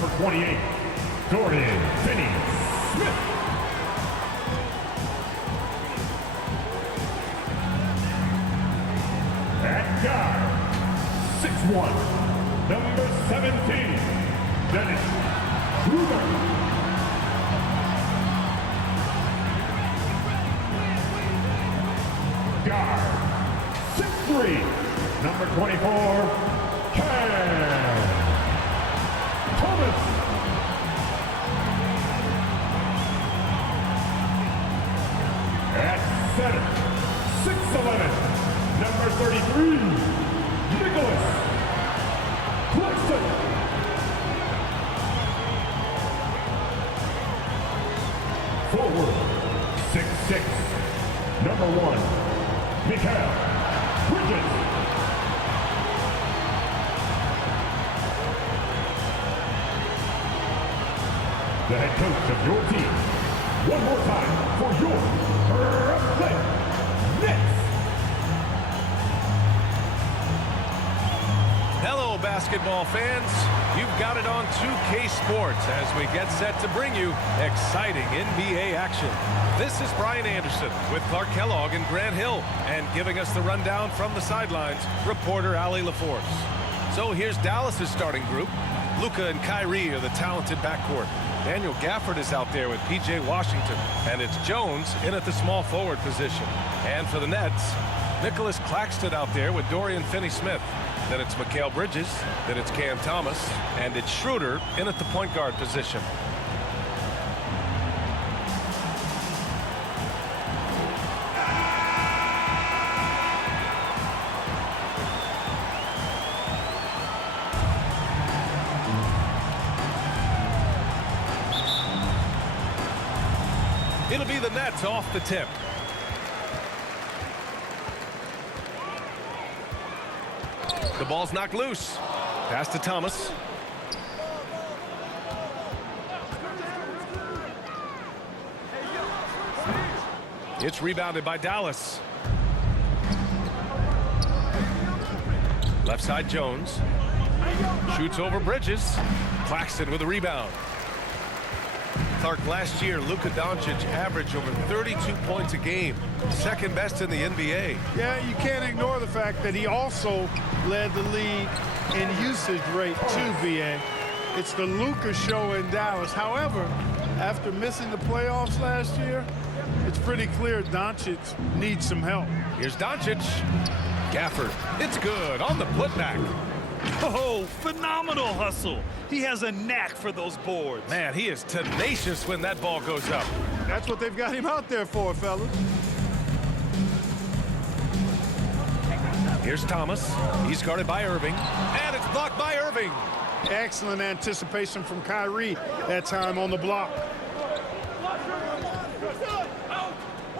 number 28, Dorian Finney-Smith. At guard, 6'1", number 17, Dennis Kruger. Guard, 6'3", number 24, Cam Thomas. At center, 6'11", number 33, Nicholas Claxton. Forward, 6'6", number 1, Mikael Bridges. The head coach of your team, one more time for your Brooklyn Nets. Hello, basketball fans. You've got it on 2K Sports as we get set to bring you exciting NBA action. This is Brian Anderson with Clark Kellogg and Grant Hill, and giving us the rundown from the sidelines, reporter Allie LaForce. So here's Dallas's starting group. Luka and Kyrie are the talented backcourt. Daniel Gafford is out there with P.J. Washington, and it's Jones in at the small forward position. And for the Nets, Nicholas Claxton out there with Dorian Finney-Smith. Then it's Mikael Bridges, then it's Cam Thomas, and it's Schroeder in at the point guard position. It'll be the Nets off the tip. The ball's knocked loose. Pass to Thomas. It's rebounded by Dallas. Left side Jones. Shoots over Bridges. Claxton with a rebound. Clark, last year, Luka Doncic averaged over 32 points a game. Second best in the NBA. Yeah, you can't ignore the fact that he also led the league in usage rate too, BA. It's the Luka show in Dallas. However, after missing the playoffs last year, it's pretty clear Doncic needs some help. Here's Doncic. Gafford. It's good on the putback. Oh, phenomenal hustle. He has a knack for those boards. Man, he is tenacious when that ball goes up. That's what they've got him out there for, fellas. Here's Thomas. He's guarded by Irving. And it's blocked by Irving. Excellent anticipation from Kyrie that time on the block.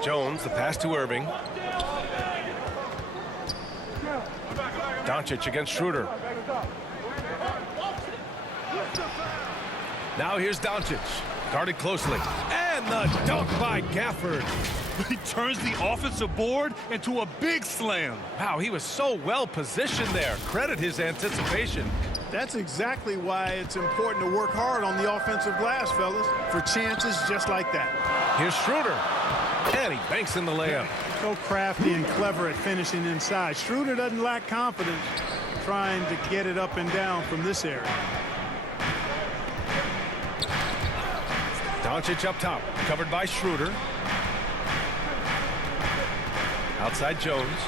Jones, the pass to Irving. Doncic against Schroeder. Now here's Doncic, guarded closely. And the dunk by Gafford. He turns the offensive board into a big slam. Wow, he was so well positioned there. Credit his anticipation. That's exactly why it's important to work hard on the offensive glass, fellas, for chances just like that. Here's Schroeder. And he banks in the layup. So crafty and clever at finishing inside. Schroeder doesn't lack confidence trying to get it up and down from this area. Doncic up top, covered by Schroeder. Outside Jones.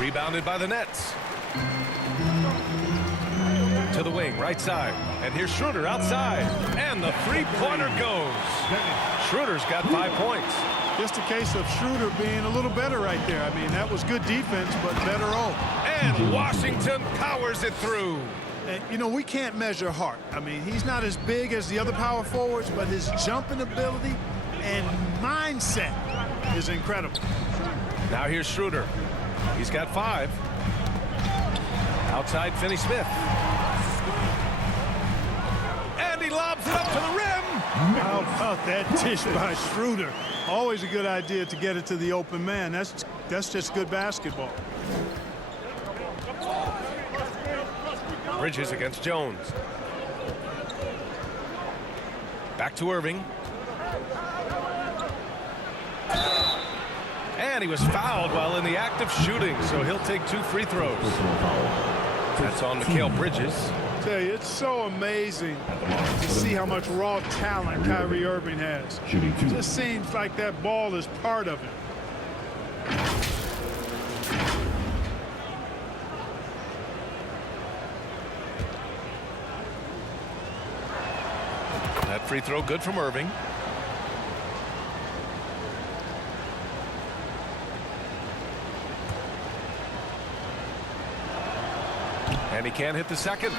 Rebounded by the Nets. To the wing, right side. And here's Schroeder outside. And the three-pointer goes. Schroeder's got 5 points. Just a case of Schroeder being a little better right there. I mean, that was good defense, but better all. And Washington powers it through. And, you know, we can't measure heart. I mean, he's not as big as the other power forwards, but his jumping ability and mindset is incredible. Now here's Schroeder. He's got 5. Outside Finney-Smith. And he lobs it up to the rim. How about that dish by Schroeder? Always a good idea to get it to the open man. That's just good basketball. Bridges against Jones. Back to Irving. And he was fouled while in the act of shooting, so he'll take 2 free throws. That's on Mikal Bridges. I tell you, it's so amazing to see how much raw talent Kyrie Irving has. It just seems like that ball is part of him. That free throw good from Irving. And he can't hit the second.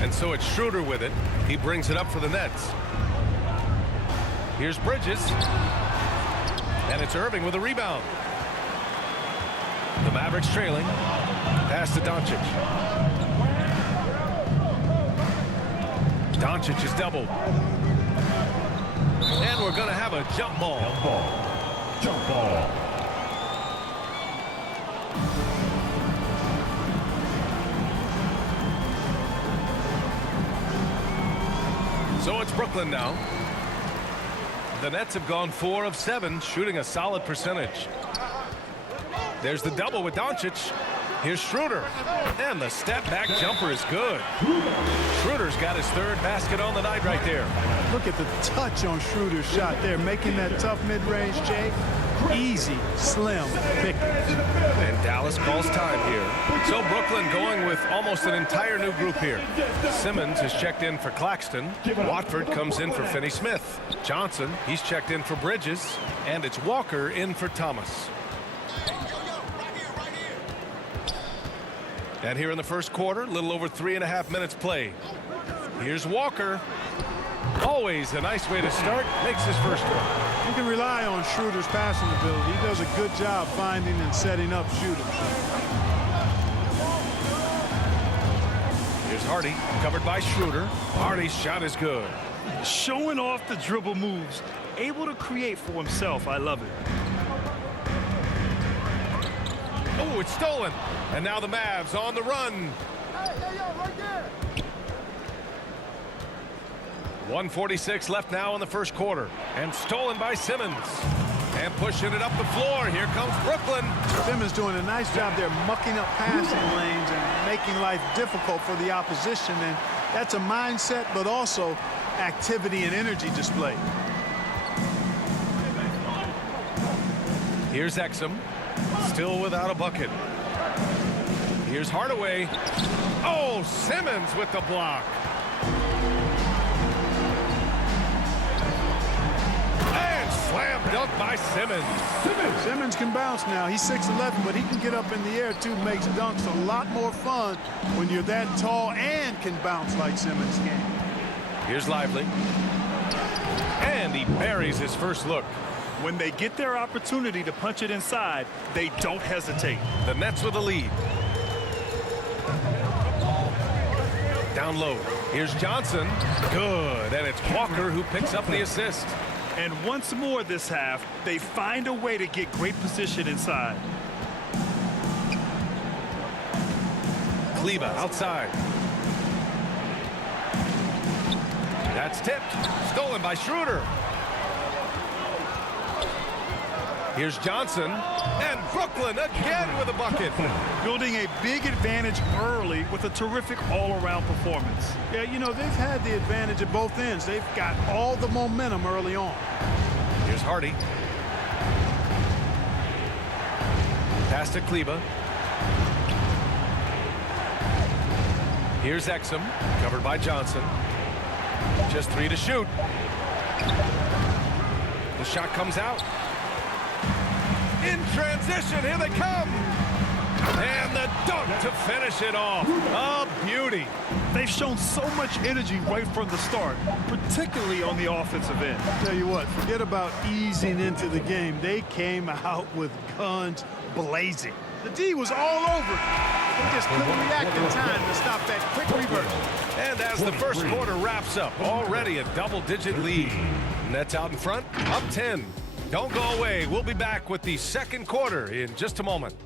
And so it's Schroeder with it. He brings it up for the Nets. Here's Bridges. And it's Irving with a rebound. The Mavericks trailing. Pass to Doncic. Doncic is doubled. And we're going to have a jump ball. Jump ball. So it's Brooklyn now. The Nets have gone 4 of 7, shooting a solid percentage. There's the double with Doncic. Here's Schroeder. And the step-back jumper is good. Schroeder's got his 3rd basket on the night right there. Look at the touch on Schroeder's shot there, making that tough mid-range, Jay. Easy, slim pickings. And Dallas calls time here. So Brooklyn going with almost an entire new group here. Simmons is checked in for Claxton. Watford comes in for Finney-Smith. Johnson, he's checked in for Bridges. And it's Walker in for Thomas. And here in the first quarter, a little over 3.5 minutes play. Here's Walker. Always a nice way to start. Makes his first one. You can rely on Schroeder's passing ability. He does a good job finding and setting up shooters. Here's Hardy, covered by Schroeder. Hardy's shot is good. Showing off the dribble moves. Able to create for himself. I love it. Oh, it's stolen. And now the Mavs on the run. 1:46 left now in the first quarter. And stolen by Simmons. And pushing it up the floor. Here comes Brooklyn. Simmons doing a nice job there, mucking up passing lanes and making life difficult for the opposition. And that's a mindset, but also activity and energy display. Here's Exum. Still without a bucket. Here's Hardaway. Oh, Simmons with the block. And slam dunk by Simmons. Simmons can bounce now. He's 6'11", but he can get up in the air too. Makes dunks a lot more fun when you're that tall and can bounce like Simmons can. Here's Lively. And he buries his first look. When they get their opportunity to punch it inside, they don't hesitate. The Nets with a lead. Down low. Here's Johnson. Good. And it's Walker who picks up the assist. And once more this half, they find a way to get great position inside. Kleber outside. That's tipped. Stolen by Schroeder. Here's Johnson. And Brooklyn again with a bucket. Building a big advantage early with a terrific all-around performance. Yeah, you know, they've had the advantage at both ends. They've got all the momentum early on. Here's Hardy. Pass to Kleber. Here's Exum, covered by Johnson. Just 3 to shoot. The shot comes out. In transition, here they come. And the dunk to finish it off. A beauty. They've shown so much energy right from the start, particularly on the offensive end. Tell you what, forget about easing into the game. They came out with guns blazing. The D was all over it. They just couldn't react in time to stop that quick reverse. And as the first quarter wraps up, already a double-digit lead. Nets out in front, up 10. Don't go away. We'll be back with the second quarter in just a moment.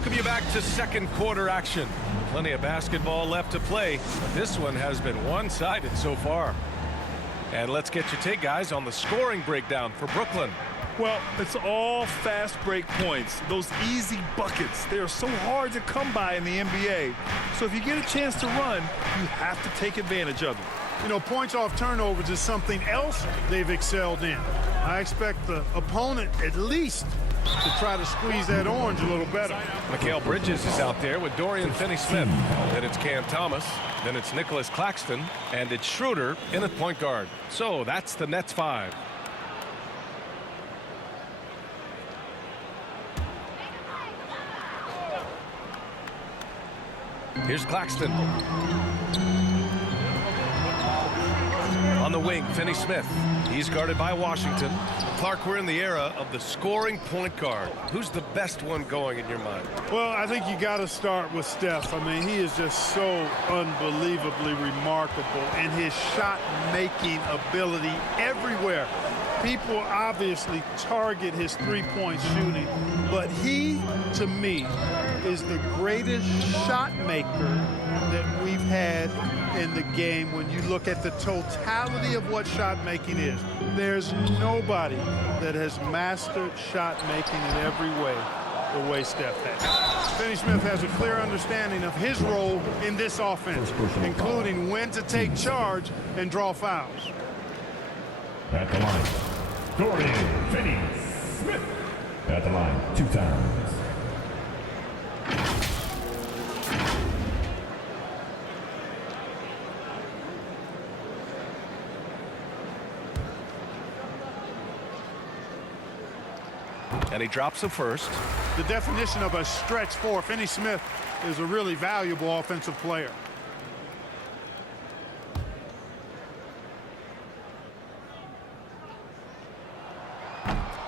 welcome you back to second quarter action. Plenty of basketball left to play, but this one has been one-sided so far. And let's get your take, guys, on the scoring breakdown for Brooklyn. Well, it's all fast break points. Those easy buckets, they are so hard to come by in the NBA. So if you get a chance to run, you have to take advantage of it. You know, points off turnovers is something else they've excelled in. I expect the opponent at least to try to squeeze that orange a little better. Mikal Bridges is out there with Dorian Finney-Smith. Then it's Cam Thomas. Then it's Nicholas Claxton. And it's Schroeder in at point guard. So that's the Nets 5. Here's Claxton. On the wing, Finney-Smith. He's guarded by Washington. Clark, we're in the era of the scoring point guard. Who's the best one going in your mind? Well, I think you got to start with Steph. I mean, he is just so unbelievably remarkable in his shot-making ability everywhere. People obviously target his three-point shooting, but he, to me, is the greatest shot maker that we've had in the game when you look at the totality of what shot making is. There's nobody that has mastered shot making in every way the way Steph has. Finney-Smith has a clear understanding of his role in this offense, including when to take charge and draw fouls. At the line, Dorian Finney-Smith. At the line, 2 times. And he drops the first. The definition of a stretch 4, Finney-Smith is a really valuable offensive player.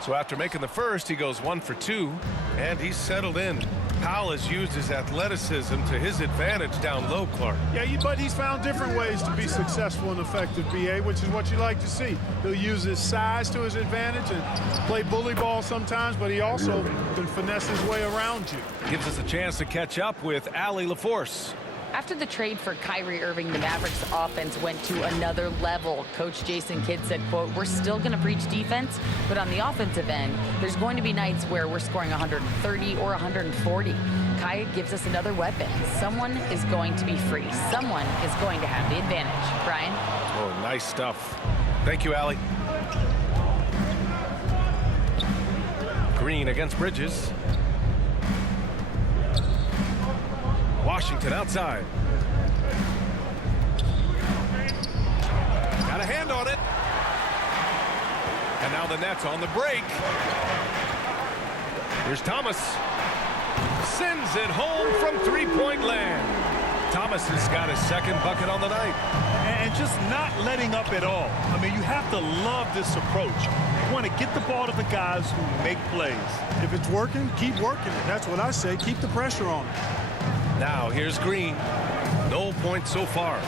So after making the first, he goes 1 for 2, and he's settled in. Powell has used his athleticism to his advantage down low, Clark. Yeah, but he's found different ways to be successful and effective, BA, which is what you like to see. He'll use his size to his advantage and play bully ball sometimes, but he also can finesse his way around you. Gives us a chance to catch up with Allie LaForce. After the trade for Kyrie Irving, the Mavericks offense went to another level. Coach Jason Kidd said, quote, "We're still going to preach defense, but on the offensive end, there's going to be nights where we're scoring 130 or 140. Kai gives us another weapon. Someone is going to be free. Someone is going to have the advantage." Brian? Oh, nice stuff. Thank you, Allie. Green against Bridges. Washington outside. Got a hand on it. And now the Nets on the break. Here's Thomas. Sends it home from three-point land. Thomas has got his second bucket on the night. And just not letting up at all. I mean, you have to love this approach. You want to get the ball to the guys who make plays. If it's working, keep working. That's what I say. Keep the pressure on him. Now here's Green. No points so far.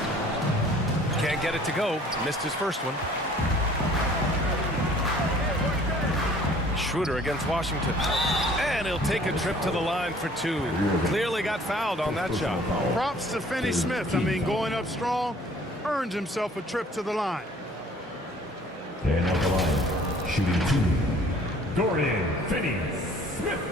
Can't get it to go. Missed his first one. Schroeder against Washington. And he'll take a trip to the line for 2. Clearly got fouled on that shot. Props to Finney-Smith. I mean, going up strong, earned himself a trip to the line. And at the line, shooting 2, Dorian Finney-Smith.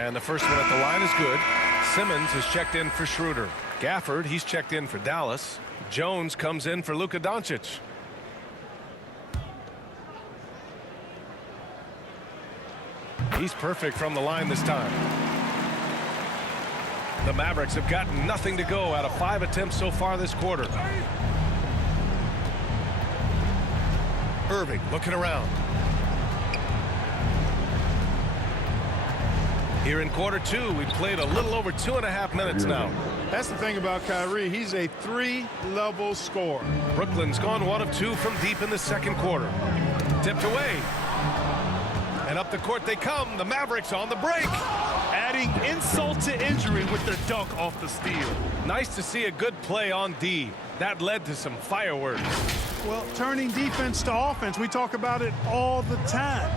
And the first one at the line is good. Simmons has checked in for Schroeder. Gafford, he's checked in for Dallas. Jones comes in for Luka Doncic. He's perfect from the line this time. The Mavericks have gotten nothing to go out of 5 attempts so far this quarter. Irving looking around. Here in quarter 2, we've played a little over 2.5 minutes now. That's the thing about Kyrie. He's a 3-level scorer. Brooklyn's gone 1 of 2 from deep in the second quarter. Tipped away. And up the court they come. The Mavericks on the break. Adding insult to injury with the dunk off the steal. Nice to see a good play on D. That led to some fireworks. Well, turning defense to offense, we talk about it all the time.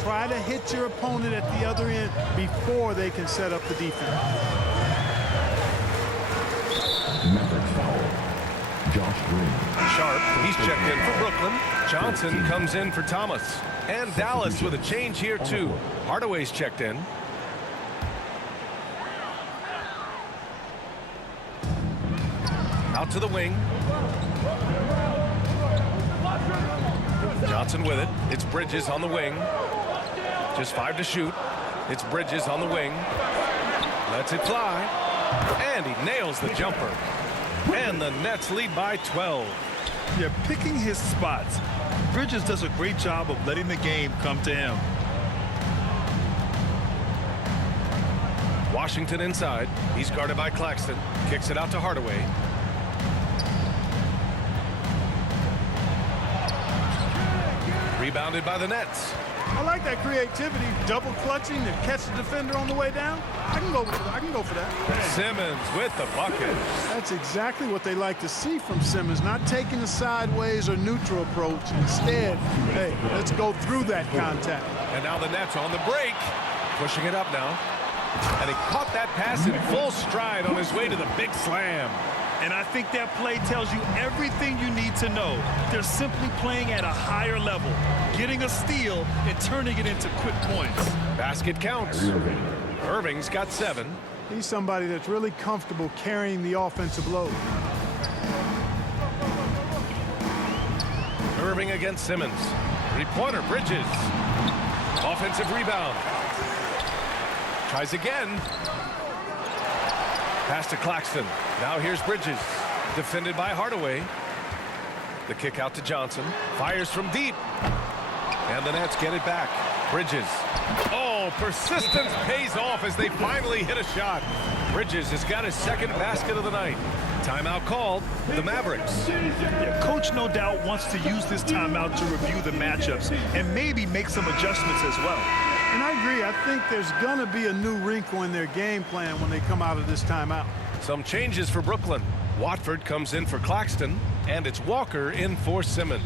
Try to hit your opponent at the other end before they can set up the defense. Mavericks foul. Josh Green. Sharp, he's checked in for Brooklyn. Johnson comes in for Thomas. And Dallas with a change here too. Hardaway's checked in. Out to the wing. Johnson with it. It's Bridges on the wing. Just 5 to shoot. It's Bridges on the wing. Lets it fly. And he nails the jumper. And the Nets lead by 12. Yeah, picking his spots. Bridges does a great job of letting the game come to him. Washington inside. He's guarded by Claxton. Kicks it out to Hardaway. Rebounded by the Nets. I like that creativity, double clutching to catch the defender on the way down. I can go for that. Simmons with the bucket. That's exactly what they like to see from Simmons, not taking a sideways or neutral approach. Instead, hey, let's go through that contact. And now the Nets on the break. Pushing it up now. And he caught that pass in full stride on his way to the big slam. And I think that play tells you everything you need to know. They're simply playing at a higher level, getting a steal and turning it into quick points. Basket counts. Irving's got 7. He's somebody that's really comfortable carrying the offensive load. Irving against Simmons. Three-pointer, Bridges. Offensive rebound. Tries again. Pass to Claxton. Now here's Bridges. Defended by Hardaway. The kick out to Johnson. Fires from deep. And the Nets get it back. Bridges. Oh, persistence pays off as they finally hit a shot. Bridges has got his second basket of the night. Timeout called. The Mavericks. Yeah, coach no doubt wants to use this timeout to review the matchups and maybe make some adjustments as well. And I agree. I think there's going to be a new wrinkle in their game plan when they come out of this timeout. Some changes for Brooklyn. Watford comes in for Claxton, and it's Walker in for Simmons.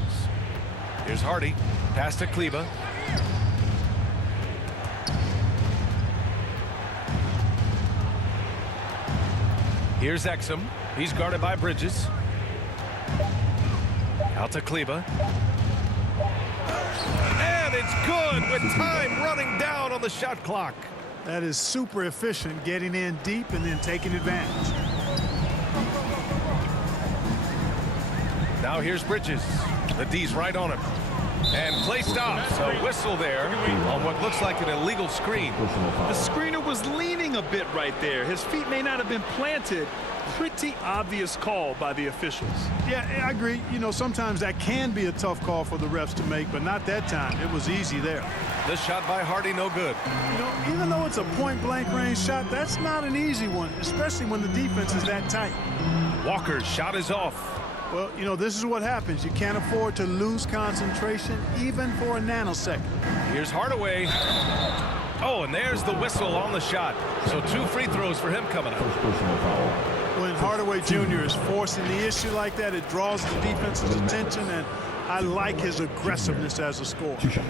Here's Hardy. Pass to Kleba. Here's Exum. He's guarded by Bridges. Out to Kleba. And it's good with time running down on the shot clock. That is super efficient, getting in deep and then taking advantage. Now here's Bridges. The D's right on him. And play stops. A whistle there on what looks like an illegal screen. The screener was leaning a bit right there. His feet may not have been planted. Pretty obvious call by the officials. Yeah, I agree. You know, sometimes that can be a tough call for the refs to make, but not that time. It was easy there. This shot by Hardy, no good. You know, even though it's a point-blank range shot, that's not an easy one, especially when the defense is that tight. Walker's shot is off. Well, you know, this is what happens. You can't afford to lose concentration even for a nanosecond. Here's Hardaway. Oh, and there's the whistle on the shot. So 2 free throws for him coming up. When Hardaway Jr. is forcing the issue like that, it draws the defense's attention, and I like his aggressiveness as a scorer. 2 shots.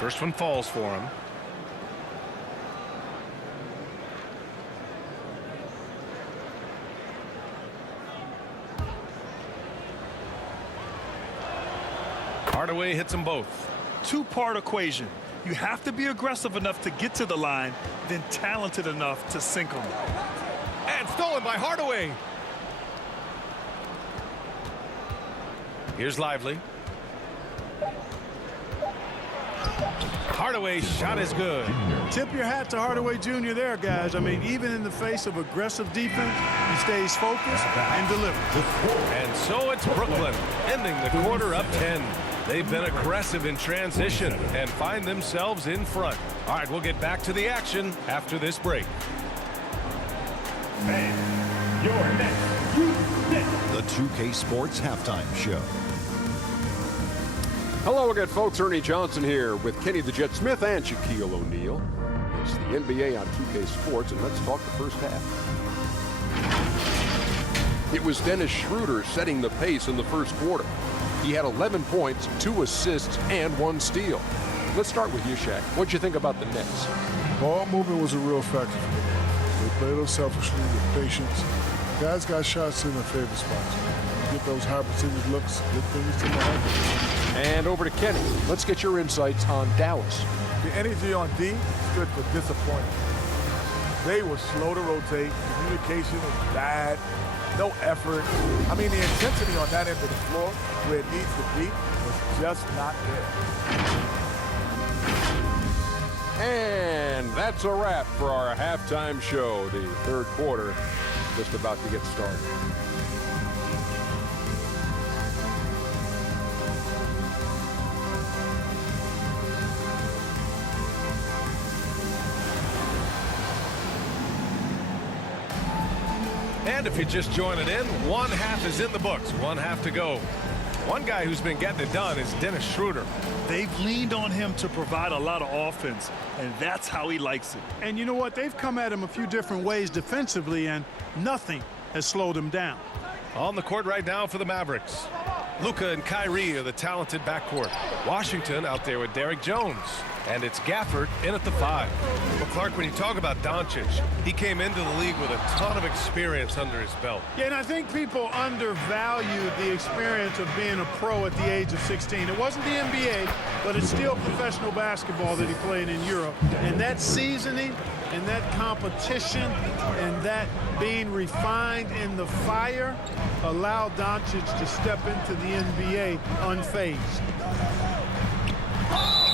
First one falls for him. Hardaway hits them both. Two-part equation. You have to be aggressive enough to get to the line, then talented enough to sink them. And stolen by Hardaway. Here's Lively. Hardaway's shot is good. Tip your hat to Hardaway Jr. there, guys. I mean, even in the face of aggressive defense, he stays focused and delivers. And so it's Brooklyn ending the quarter up 10. They've been aggressive in transition and find themselves in front. All right, we'll get back to the action after this break. And your next group 6 2K Sports Halftime Show. Hello again, folks. Ernie Johnson here with Kenny the Jet Smith and Shaquille O'Neal. It's the NBA on 2K Sports, and let's talk the first half. It was Dennis Schroeder setting the pace in the first quarter. He had 11 points, 2 assists, and 1 steal. Let's start with you, Shaq. What'd you think about the Nets? Ball movement was a real factor for them. They played a little selfishly with patience. Guys got shots in their favorite spots. Get those high percentage looks, get things to the high. And over to Kenny. Let's get your insights on Dallas. The energy on D stood for disappointment. They were slow to rotate. Communication was bad. No effort. I mean, the intensity on that end of the floor, where it needs to be, was just not there. And that's a wrap for our halftime show. The third quarter just about to get started. And if you're just joining in, one half is in the books, one half to go. One guy who's been getting it done is Dennis Schroeder. They've leaned on him to provide a lot of offense, and that's how he likes it. And you know what? They've come at him a few different ways defensively, and nothing has slowed him down. On the court right now for the Mavericks. Luka and Kyrie are the talented backcourt. Washington out there with Derrick Jones. And it's Gafford in at the 5. Well, Clark, when you talk about Doncic, he came into the league with a ton of experience under his belt. Yeah, and I think people undervalue the experience of being a pro at the age of 16. It wasn't the NBA, but it's still professional basketball that he played in Europe. And that seasoning and that competition and that being refined in the fire allowed Doncic to step into the NBA unfazed.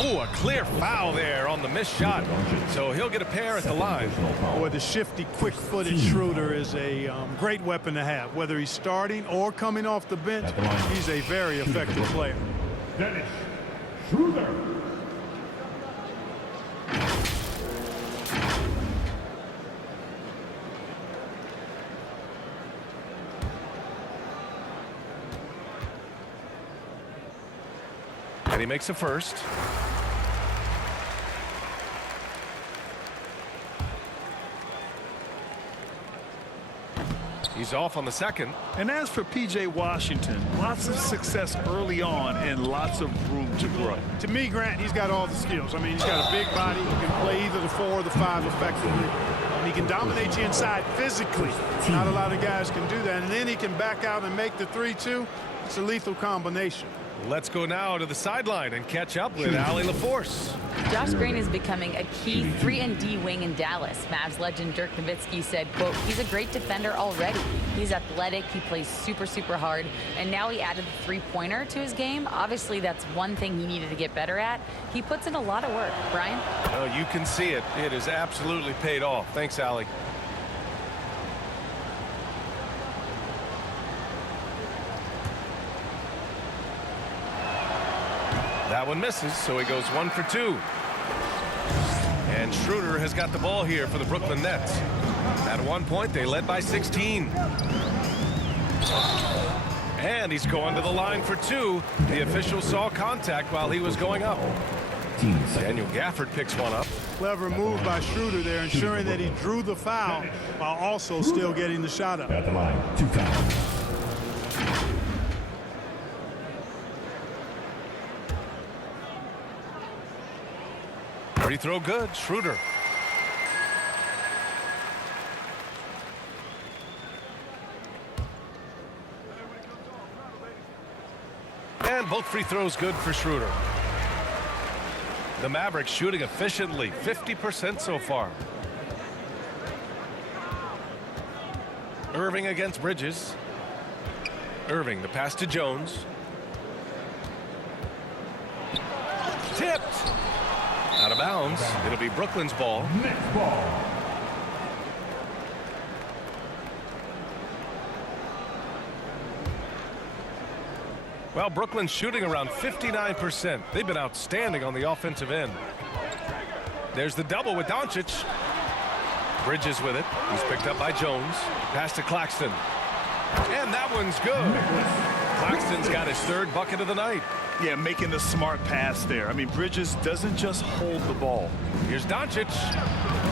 Oh, a clear foul there on the missed shot. So he'll get a pair at the line. Boy, the shifty, quick-footed Schroeder is a great weapon to have. Whether he's starting or coming off the bench, he's a very effective player. Dennis Schroeder. And he makes a first. He's off on the second. And as for P.J. Washington, lots of success early on and lots of room to grow. To me, Grant, he's got all the skills. I mean, he's got a big body. He can play either the 4 or the 5 effectively. And he can dominate you inside physically. Not a lot of guys can do that. And then he can back out and make the 3-2. It's a lethal combination. Let's go now to the sideline and catch up with Allie LaForce. Josh Green is becoming a key 3-and-D wing in Dallas. Mavs legend Dirk Nowitzki said, quote, he's a great defender already. He's athletic, he plays super, super hard, and now he added the three-pointer to his game. Obviously, that's one thing he needed to get better at. He puts in a lot of work. Brian? Oh, you can see it. It has absolutely paid off. Thanks, Allie. That one misses, so he goes 1 for 2. And Schroeder has got the ball here for the Brooklyn Nets. At one point, they led by 16. And he's going to the line for 2. The official saw contact while he was going up. Daniel Gafford picks one up. Clever move by Schroeder there, ensuring that he drew the foul while also still getting the shot up. At the line, 2 times. Free throw good, Schroeder. And both free throws good for Schroeder. The Mavericks shooting efficiently, 50% so far. Irving against Bridges. Irving, the pass to Jones. Tipped. Out of bounds. It'll be Brooklyn's ball. Next ball. Well, Brooklyn's shooting around 59%. They've been outstanding on the offensive end. There's the double with Doncic. Bridges with it. He's picked up by Jones. Pass to Claxton. And that one's good. Claxton's got his third bucket of the night. Yeah, making the smart pass there. I mean, Bridges doesn't just hold the ball. Here's Doncic.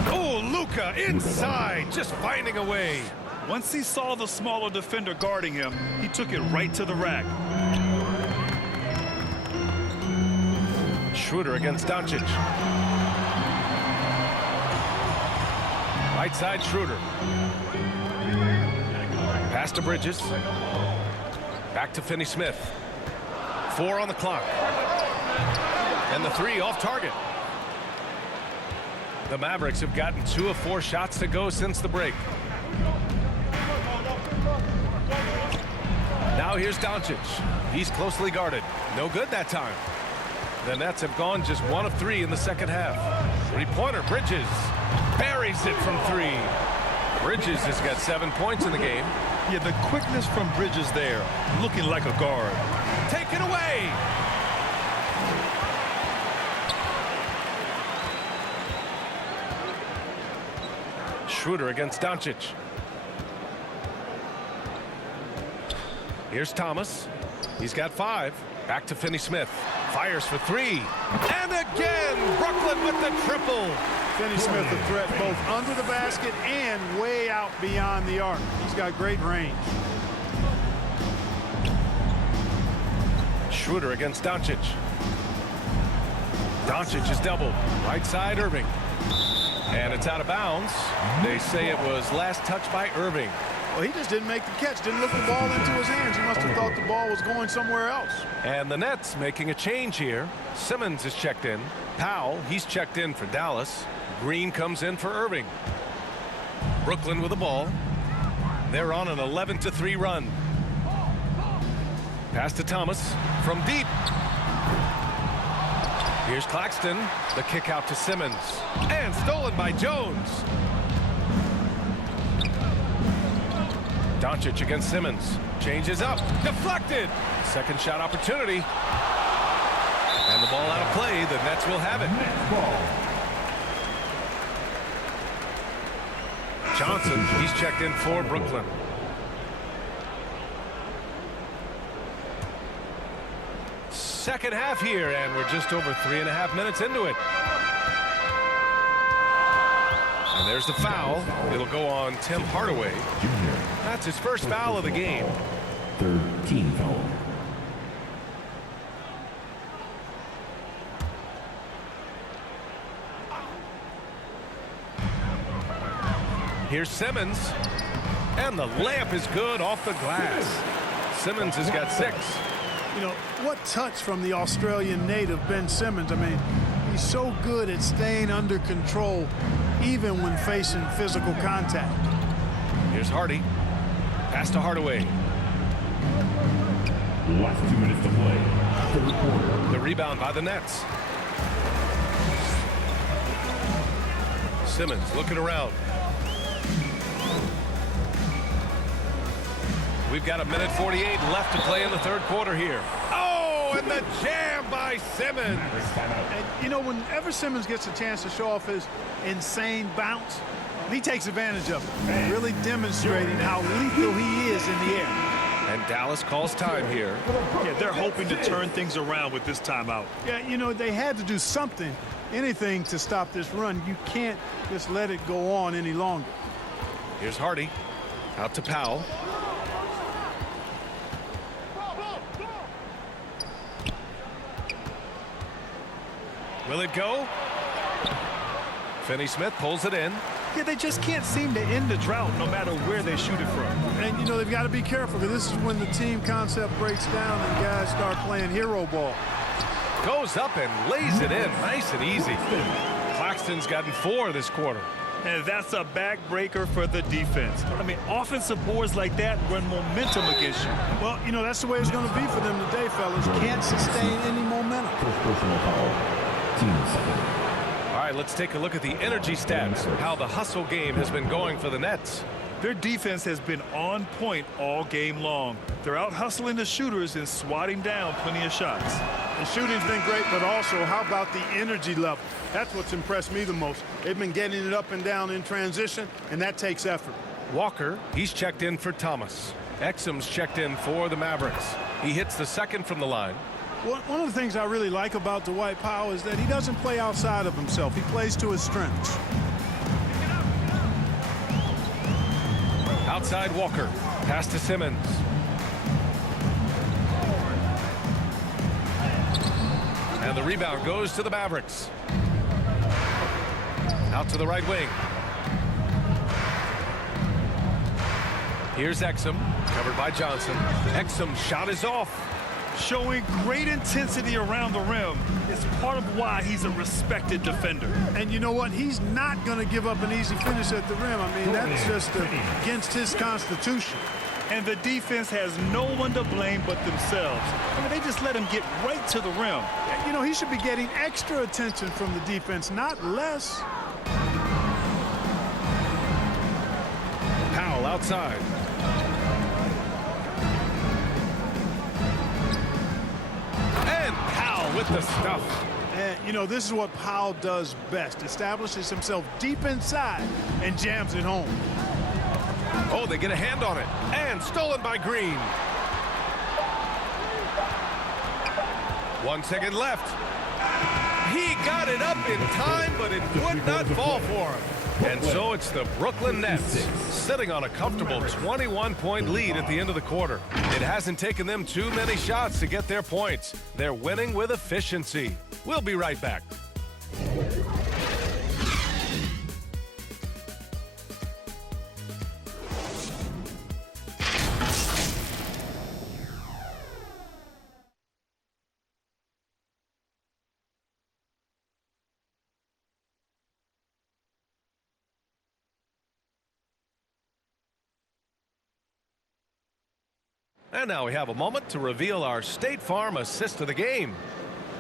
Oh, Luka inside, just finding a way. Once he saw the smaller defender guarding him, he took it right to the rack. Schroeder against Doncic. Right side Schroeder. Pass to Bridges. Back to Finney-Smith. 4 on the clock. And the 3 off target. The Mavericks have gotten 2 of 4 shots to go since the break. Now here's Doncic. He's closely guarded. No good that time. The Nets have gone just 1 of 3 in the second half. 3-pointer, Bridges. Buries it from 3. Bridges has got 7 points in the game. Yeah, the quickness from Bridges there, looking like a guard. Taken away. Schroeder against Doncic. Here's Thomas. He's got 5. Back to Finney-Smith. Fires for 3. And again, Brooklyn with the triple. Finney-Smith a threat both under the basket and way out beyond the arc. He's got great range. Schroeder against Doncic. Doncic is doubled. Right side, Irving. And it's out of bounds. They say it was last touched by Irving. Well, he just didn't make the catch, didn't look the ball into his hands. He must have thought the ball was going somewhere else. And the Nets making a change here. Simmons is checked in. Powell, he's checked in for Dallas. Green comes in for Irving. Brooklyn with the ball. They're on an 11-3 run. Pass to Thomas from deep. Here's Claxton. The kick out to Simmons. And stolen by Jones. Doncic against Simmons. Changes up. Deflected. Second shot opportunity. And the ball out of play. The Nets will have it. Johnson, he's checked in for Brooklyn. Second half here, and we're just over 3.5 minutes into it. And there's the foul. It'll go on Tim Hardaway. That's his first foul of the game. Third team foul. Here's Simmons. And the layup is good off the glass. Simmons has got 6. You know, what touch from the Australian native, Ben Simmons. I mean, he's so good at staying under control, even when facing physical contact. Here's Hardy. Pass to Hardaway. Last 2 minutes to play. Third quarter. The rebound by the Nets. Simmons looking around. We've got 1:48 left to play in the third quarter here. Oh, and the jam by Simmons. And, you know, whenever Simmons gets a chance to show off his insane bounce, he takes advantage of it, really demonstrating how lethal he is in the air. And Dallas calls time here. Yeah, they're hoping to turn things around with this timeout. Yeah, you know, they had to do something, anything to stop this run. You can't just let it go on any longer. Here's Hardy. Out to Powell. Will it go? Finney-Smith pulls it in. Yeah, they just can't seem to end the drought no matter where they shoot it from. And, you know, they've got to be careful because this is when the team concept breaks down and guys start playing hero ball. Goes up and lays it in. Nice and easy. Claxton's gotten 4 this quarter. And that's a backbreaker for the defense. I mean, offensive boards like that run momentum against you. Well, you know, that's the way it's going to be for them today, fellas. Can't sustain any momentum. First personal foul. Team second. All right, let's take a look at the energy stats, how the hustle game has been going for the Nets. Their defense has been on point all game long. They're out hustling the shooters and swatting down plenty of shots. The shooting's been great, but also how about the energy level? That's what's impressed me the most. They've been getting it up and down in transition, and that takes effort. Walker, he's checked in for Thomas. Exum's checked in for the Mavericks. He hits the second from the line. One of the things I really like about Dwight Powell is that he doesn't play outside of himself. He plays to his strengths. Outside Walker. Pass to Simmons. And the rebound goes to the Mavericks. Out to the right wing. Here's Exum, covered by Johnson. Exum's shot is off. Showing great intensity around the rim is part of why he's a respected defender. And you know what? He's not going to give up an easy finish at the rim. I mean, that's just against his constitution. And the defense has no one to blame but themselves. I mean, they just let him get right to the rim. You know, he should be getting extra attention from the defense, not less. Powell outside. And Powell with the stuff. And, you know, this is what Powell does best. Establishes himself deep inside and jams it home. Oh, they get a hand on it. And stolen by Green. 1 second left. He got it up in time, but it would not fall for him. And so it's the Brooklyn Nets sitting on a comfortable 21-point lead at the end of the quarter. It hasn't taken them too many shots to get their points. They're winning with efficiency. We'll be right back. And now we have a moment to reveal our State Farm assist of the game.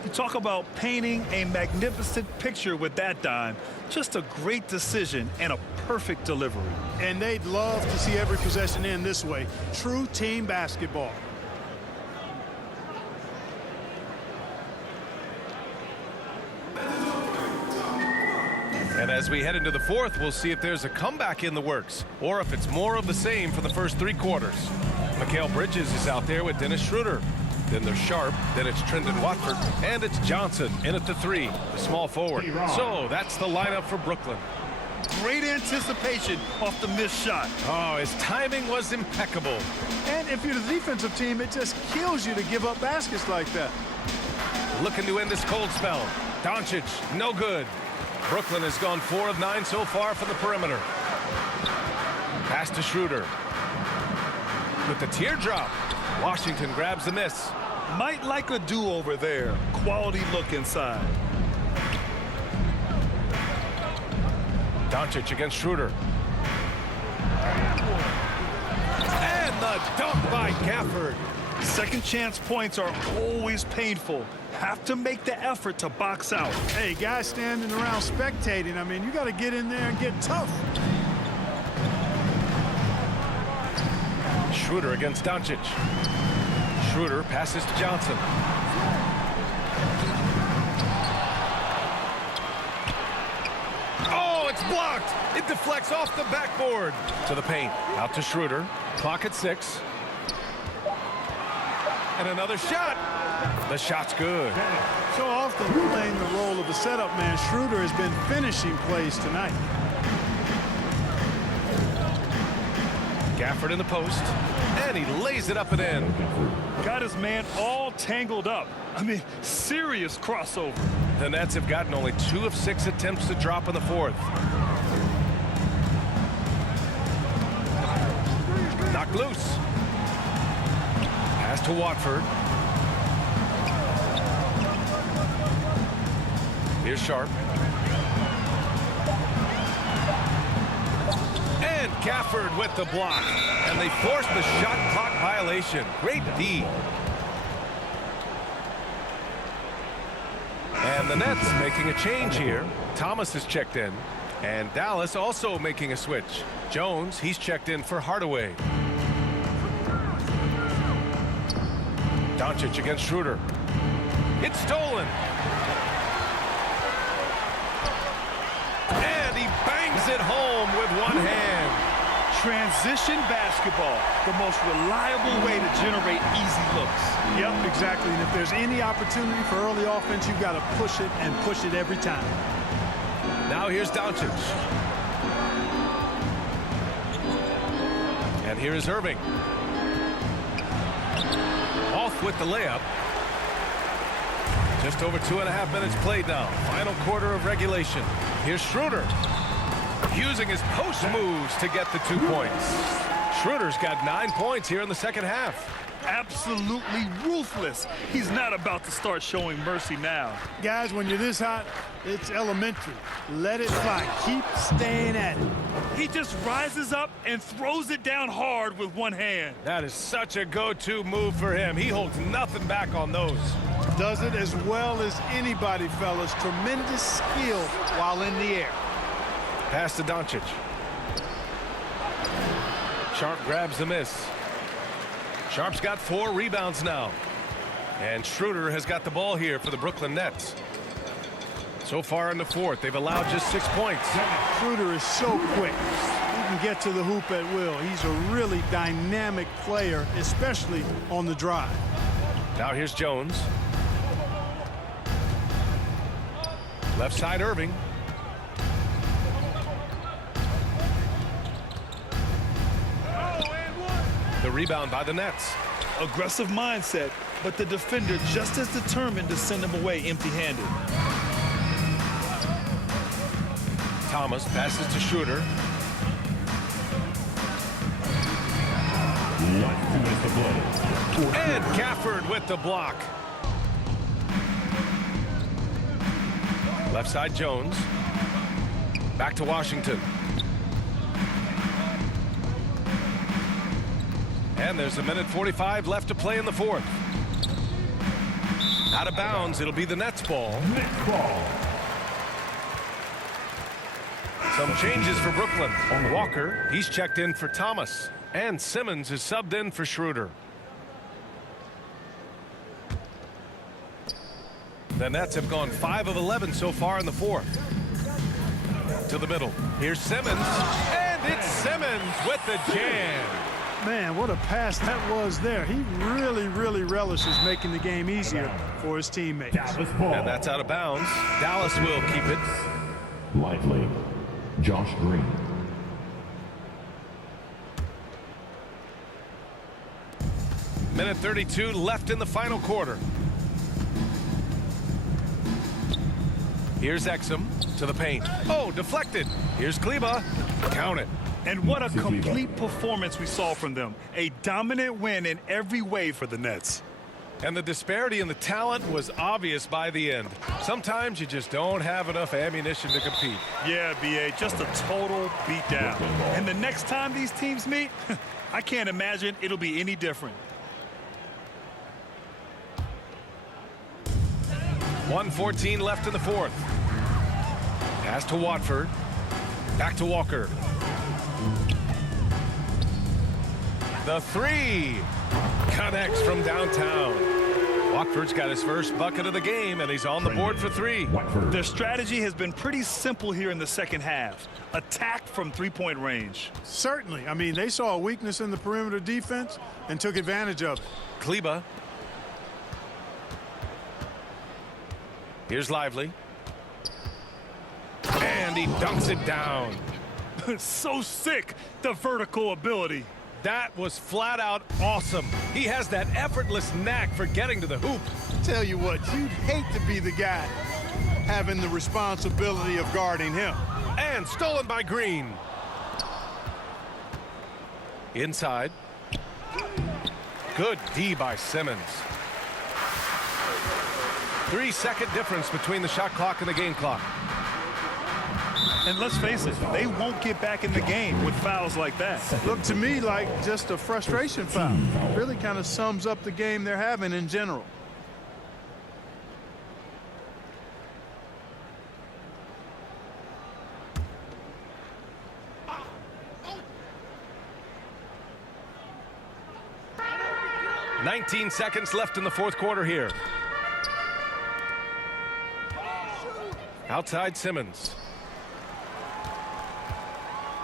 You talk about painting a magnificent picture with that dime. Just a great decision and a perfect delivery. And they'd love to see every possession end this way. True team basketball. And as we head into the fourth, we'll see if there's a comeback in the works or if it's more of the same for the first 3 quarters. Mikal Bridges is out there with Dennis Schroeder. Then there's Sharp, then it's Trendon Watford, and it's Johnson in at the 3, the small forward. So that's the lineup for Brooklyn. Great anticipation off the missed shot. Oh, his timing was impeccable. And if you're the defensive team, it just kills you to give up baskets like that. Looking to end this cold spell. Doncic, no good. Brooklyn has gone 4 of 9 so far from the perimeter. Pass to Schroeder. With the teardrop, Washington grabs the miss. Might like a do-over there. Quality look inside. Doncic against Schroeder. And the dunk by Gafford. Second chance points are always painful. Have to make the effort to box out. Hey, guys standing around spectating, I mean, you got to get in there and get tough. Schroeder against Doncic. Schroeder passes to Johnson. Oh, it's blocked. It deflects off the backboard. To the paint. Out to Schroeder. Clock at 6. And another shot. The shot's good. So often playing the role of the setup man, Schroeder has been finishing plays tonight. Gafford in the post, and he lays it up and in. Got his man all tangled up. I mean, serious crossover. The Nets have gotten only 2 of 6 attempts to drop in the fourth. Knocked loose. Pass to Watford. Here's Sharp. And Gafford with the block. And they force the shot clock violation. Great D. And the Nets making a change here. Thomas is checked in. And Dallas also making a switch. Jones, he's checked in for Hardaway. Doncic against Schroeder. It's stolen. And he bangs it home with one hand. Transition basketball, the most reliable way to generate easy looks. Yep, exactly. And if there's any opportunity for early offense, you've got to push it and push it every time. Now here's Doncic. And here is Irving. Off with the layup. Just over 2.5 minutes played now. Final quarter of regulation. Here's Schroeder. Using his post moves to get the 2 points. Schroeder's got 9 points here in the second half. Absolutely ruthless. He's not about to start showing mercy now. Guys, when you're this hot, it's elementary. Let it fly. Keep staying at it. He just rises up and throws it down hard with one hand. That is such a go-to move for him. He holds nothing back on those. Does it as well as anybody, fellas. Tremendous skill while in the air. Pass to Doncic. Sharp grabs the miss. Sharp's got 4 rebounds now. And Schroeder has got the ball here for the Brooklyn Nets. So far in the fourth, they've allowed just 6 points. Schroeder is so quick. He can get to the hoop at will. He's a really dynamic player, especially on the drive. Now here's Jones. Left side Irving. The rebound by the Nets. Aggressive mindset, but the defender just as determined to send him away empty-handed. Thomas passes to Schroeder. And Gafford with the block. Left side Jones. Back to Washington. And there's 1:45 left to play in the fourth. Out of bounds, it'll be the Nets ball. Next ball. Some changes for Brooklyn. Walker, he's checked in for Thomas. And Simmons is subbed in for Schroeder. The Nets have gone 5 of 11 so far in the fourth. To the middle. Here's Simmons. And it's Simmons with the jam. Man, what a pass that was there. He really, really relishes making the game easier for his teammates. Dallas ball. And that's out of bounds. Dallas will keep it. Lively. Josh Green. Minute 32 left in the final quarter. Here's Exum to the paint. Oh, deflected. Here's Kleba. Count it. And what a complete performance we saw from them. A dominant win in every way for the Nets. And the disparity in the talent was obvious by the end. Sometimes you just don't have enough ammunition to compete. Yeah, B.A., just a total beatdown. And the next time these teams meet, I can't imagine it'll be any different. 1:14 left in the fourth. Pass to Watford. Back to Walker. The three connects from downtown. Watford's got his first bucket of the game, and he's on the board for 3. Their strategy has been pretty simple here in the second half. Attack from three-point range. Certainly. I mean, they saw a weakness in the perimeter defense and took advantage of it. Kleba. Here's Lively. And he dunks it down. So sick, the vertical ability. That was flat out awesome. He has that effortless knack for getting to the hoop. Tell you what, you'd hate to be the guy having the responsibility of guarding him. And stolen by Green. Inside. Good D by Simmons. 3-second difference between the shot clock and the game clock. And let's face it, they won't get back in the game with fouls like that. Looked to me like just a frustration foul. Really kind of sums up the game they're having in general. "19 seconds left in the fourth quarter here. Outside Simmons.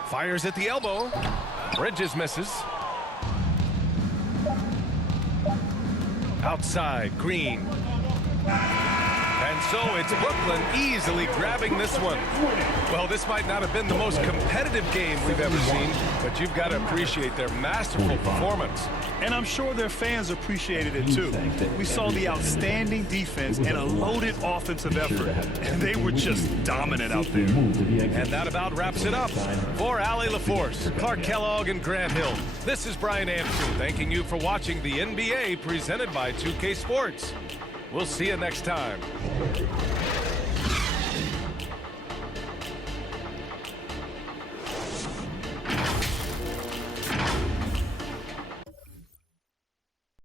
Fires at the elbow. Bridges misses. Outside, Green. And so it's Brooklyn easily grabbing this one. Well, this might not have been the most competitive game we've ever seen, but you've got to appreciate their masterful performance. And I'm sure their fans appreciated it too. We saw the outstanding defense and a loaded offensive effort. And they were just dominant out there. And that about wraps it up. For Allie LaForce, Clark Kellogg, and Grant Hill, this is Brian Anderson thanking you for watching the NBA presented by 2K Sports. We'll see you next time.